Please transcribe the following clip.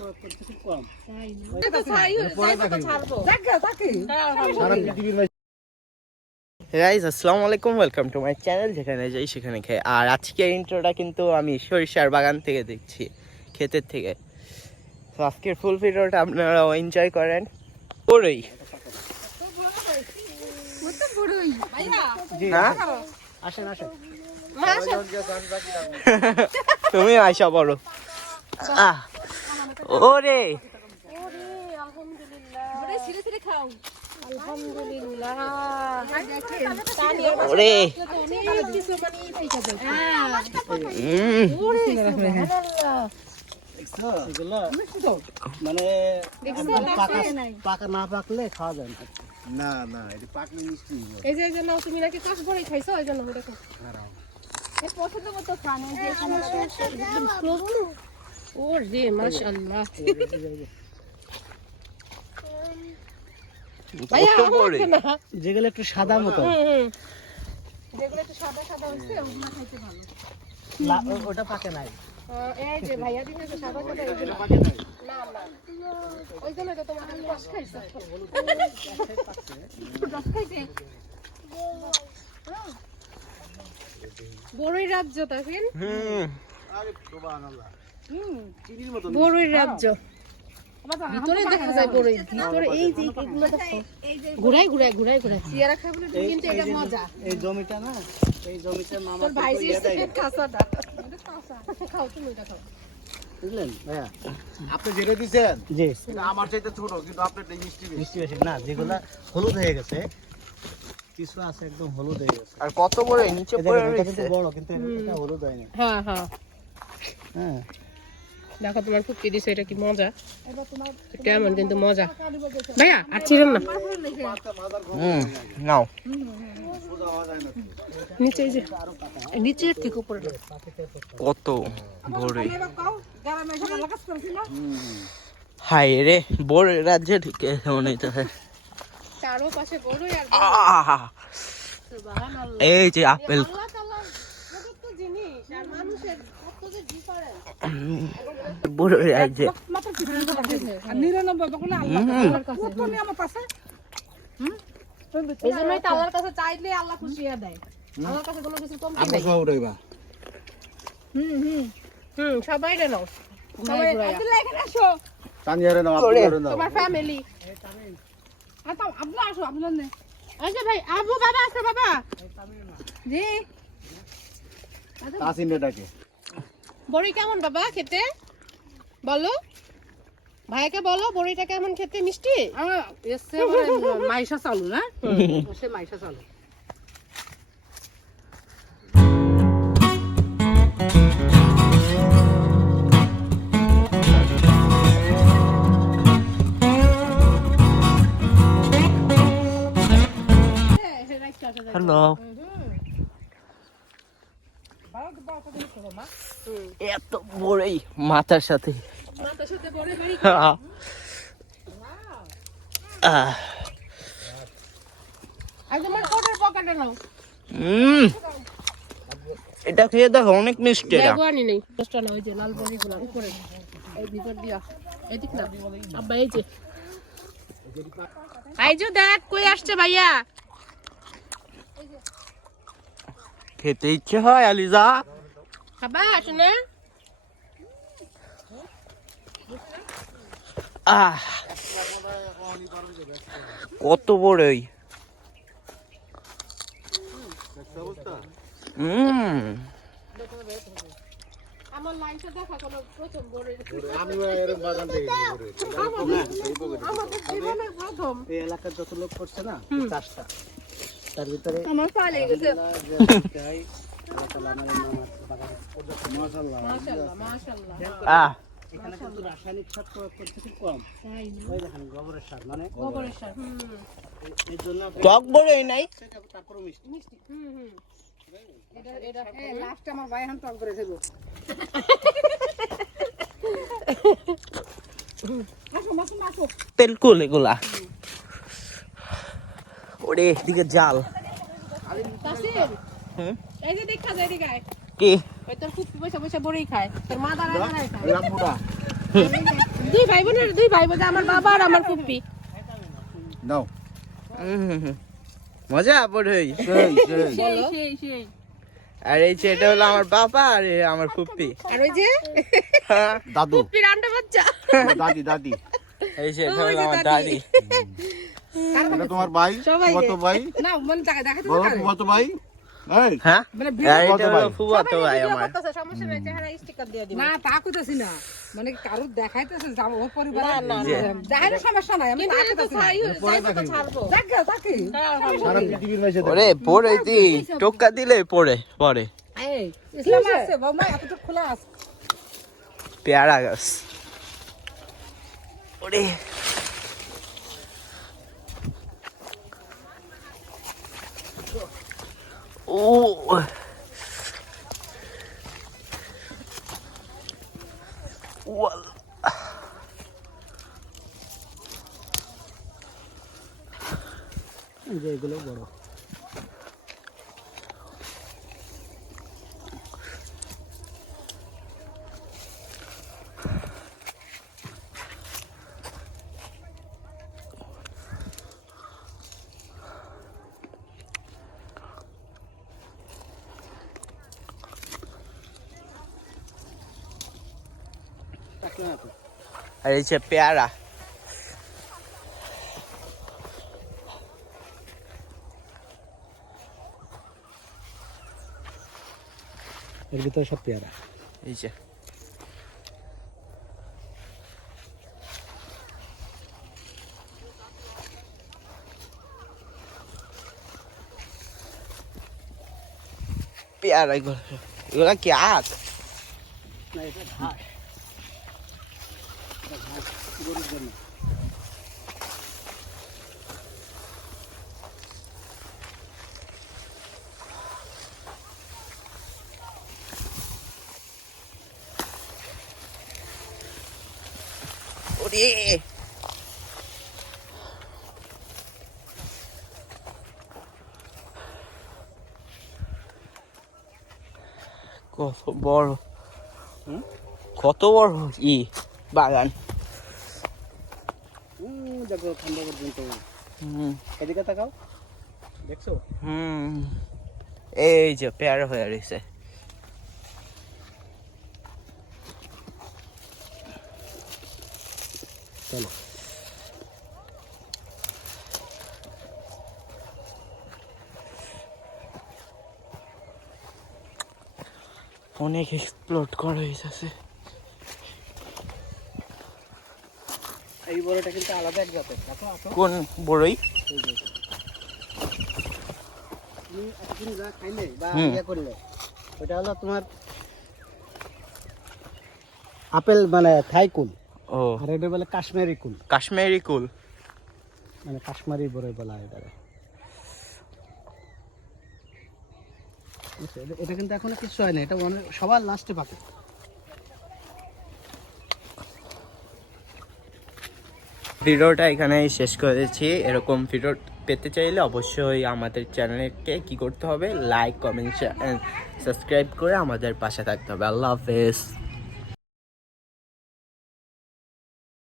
কম guys আসসালামু আলাইকুম welcome to my channel যেখানে যাই সেখানে খাই। আর আজকের ইন্ট্রোটা কিন্তু আমি সরিষার বাগান থেকে দেখছি ক্ষেতের থেকে। তো আজকের ফুল ভিডিওটা আপনারা এনজয় করেন। ওরই আসেন আসেন। তুমি আইসা বলো। আহ, ওরে ওরে মানে পাকা পাকা না পাকলে খাওয়া যায় না না না এটা পাকলে মিষ্টি এই যে এই যে নাও তুমি নাকি কাজ ভরে খাইছো এই জন্য দেখো এর পছন্দ মতো খান এই যে মাশাআল্লাহ যেগুলো একটু সাদা মতো। যেগুলো একটু সাদা সাদা হচ্ছে ওগুলো খাইতে ভালো। ওটা পাকে নাই। এই যে ভাইয়া সাদা সাদা এগুলো না না। ওই জন্য তো তোমার রস খাইছো রস খাইছে। বড়ই রাজ্য দেখেন হুম। বড়ই রাজ্য। ভিতরে দেখা যায় বড়ই। ভিতরে এই যে এগুলো দেখো। ঘুরাই ঘুরাই ঘুরাই ঘুরাই। খাব কিন্তু এটা মজা। এই জমিটা না এই জমিটা মামা তোর ভাই কাঁচাটা খাও তুমি এটা খাও। বুঝলেন? ভাইয়া আপনি যেটা দিছেন? জি। আমার চাইতে ছোট কিন্তু আপনার মিষ্টি বেশি। মিষ্টি বেশি। না যেগুলা হলুদ হয়ে গেছে কিছু আছে একদম হলুদ হয়ে গেছে। আর কত বড় নিচে পড়ে রয়েছে কিন্তু বড় কিন্তু এটা- এটা হলুদ হয়নি হ্যাঁ হ্যাঁ। হ্যাঁ। দেখো তোমার ফুটকে দিছে এটা কি মজা? কেমন কিন্তু মজা? ভাইয়া আর ছিলেন না? নাও। নিচে যে উপরে। কত রে বড় রাজ্যে মনে এই যে আপেল। আর মানুষের কত যে ডিফারেন্স বড় রাজ্যে এই জন্যই তো আল্লাহর কাছে। চাইলে আল্লাহ খুশি হয়ে দেয়। আল্লাহর কাছে কোনো কিছু কম আমরা সব উঠাইবা হুম সবাই রে নাও। সবাই তানিয়ারে নাও আপনারে নাও। তোমার ফ্যামিলি আচ্ছা ভাই আবু বাবা আছে বাবা। জি। তাসিন ডাকে। বড়ি কেমন বাবা খেতে? বলো। ভাইকে বলো বড়িটা কেমন খেতে মিষ্টি? মাইশা চালু না? সে মাইশা চালু। হ্যালো এত বড়ই মাথার সাথে। এটা খেয়ে দেখো অনেক মিষ্টি দেখ কই আসছে ভাইয়া? খেতে ইচ্ছে হয় আলিজা। খাবা শুনে আহ কত বড়ই উম। আমার লাইনটা দেখা কোনো প্রথম বড়ি আমি এরকম বাগান থেকে আমাদের জীবনে প্রথম। এই এলাকার যত লোক করছে না চাষটা তার ভিতরে আমার পালে গেছে। আহ এখানে কিন্তু রাসায়নিক সার প্রয়োগ করছে খুব কম ওই দেখেন গোবরের সার মানে গোবরের সার এর জন্য টক বড়ই নাই তারপরে মিষ্টি মিষ্টি হুম। হুম এটা এটা লাস্ট আমার ভাই এখন টক করে দেবো তেলকুল এগুলা ওরে এদিকে জাল। হুম? এই যে দেখা যায় এদিকে কি? ওই তোর খুব পয়সা পয়সা বড়ই খায়। তোর মা দাঁড়ায় দাঁড়ায় দুই ভাই বোনের দুই ভাই বোন আমার বাবা আর আমার নাও। মজা সেই সেই। আর এই যে এটা হলো আমার বাবা আর আমার ফুপ্পি আর ওই যে? দাদু। ফুপ্পির আন্ডা বাচ্চা। দাদি দাদি। এই যে এটা হলো আমার দাদি। তোমার ভাই কত ভাই। না মানে টাকা দেখাতে বলো কত ভাই। হ্যাঁ? মানে আর কত এটা হলো ভাই? আমার। সমস্যা নাই চেহারা স্টিকার দিয়ে দিই না তা কইতাছি না। মানে কারও দেখাইতেছে যাব ও পরিবার যে দেখাইলে সমস্যা নাই আমি তা কইতাছি না। ছাড়বো। দেখা থাকি সারা পৃথিবীর মেসে ওরে পড়ে দি টোকা দিলে পড়ে পড়ে এই ইসলাম আছে বাবা এতটুকু খোলা আছে। পেয়ারা গাছ। ওরে। যে এগুলো বড় আর এই যে পেয়ারা এর ভিতরে সব পেয়ারা। এই যে। পেয়ারা এগুলো এগুলা কি আখ? না এটা ঘাস গরুর জন্য ওরে কত বড়? কত বড়? ই বাগান। উম, দেখো ঠান্ডা পর্যন্ত। এদিকে তাকাও। দেখছ? হুম। এই যে পেয়ারা হয়ে রয়েছে। চলো। অনেক এক্সপ্লোর করা হয়েছে এই বড়টা কিন্তু আলাদা এক জাতের কোন বড়ই? যে। তুমি এতদিন যা খাইলে বা। ইয়ে করলে ওটা হলো তোমার আপেল মানে থাই কুল ও আর এটা বলে কাশ্মীরি কুল। কাশ্মীরি কুল। মানে কাশ্মীরি বড়ই বলা হয় এটারে এটা- কিন্তু এখনও কিছু হয় না এটা সবার লাস্টে পাকে। ভিডিওটা এখানেই শেষ করেছি। এরকম ভিডিও পেতে চাইলে অবশ্যই আমাদের চ্যানেলকে কি করতে হবে? লাইক কমেন্ট সাবস্ক্রাইব করে আমাদের পাশে থাকতে হবে। আল্লাহ হাফেজ।